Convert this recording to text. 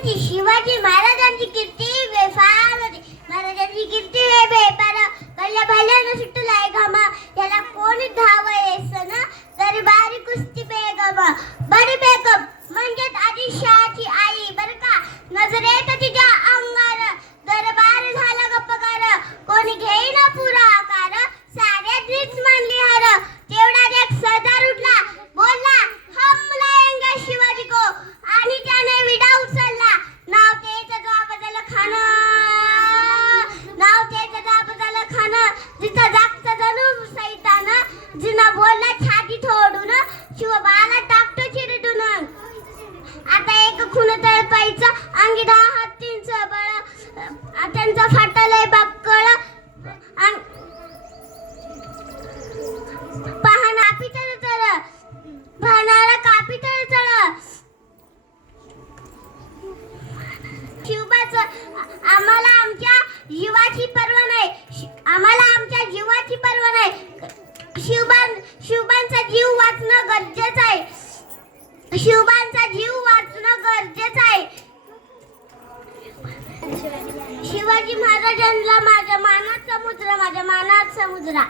महाराजांची शिवाजी जिना बोलला छाती थोडून शिवबाला टाकतो चिरडून. आता एक खून तळपायचा अंगी दहा हत्तींचं बळ. त्यांचा फाटलंय बापकळ. पाहणा पितळ चळ पाहणारा कापितळ चळ शिवबाच आम्हाला आमच्या जीवाची पर्वा नाही. आम्हाला आमच्या जीवाची पर्वा नाही. शिवबा जीव वाचणं गरजेचं आहे. शिवबांचा जीव वाचणं गरजेचं आहे. शिवाजी महाराजांना माझ्या मानात समुद्र माझ्या मानात समुद्रा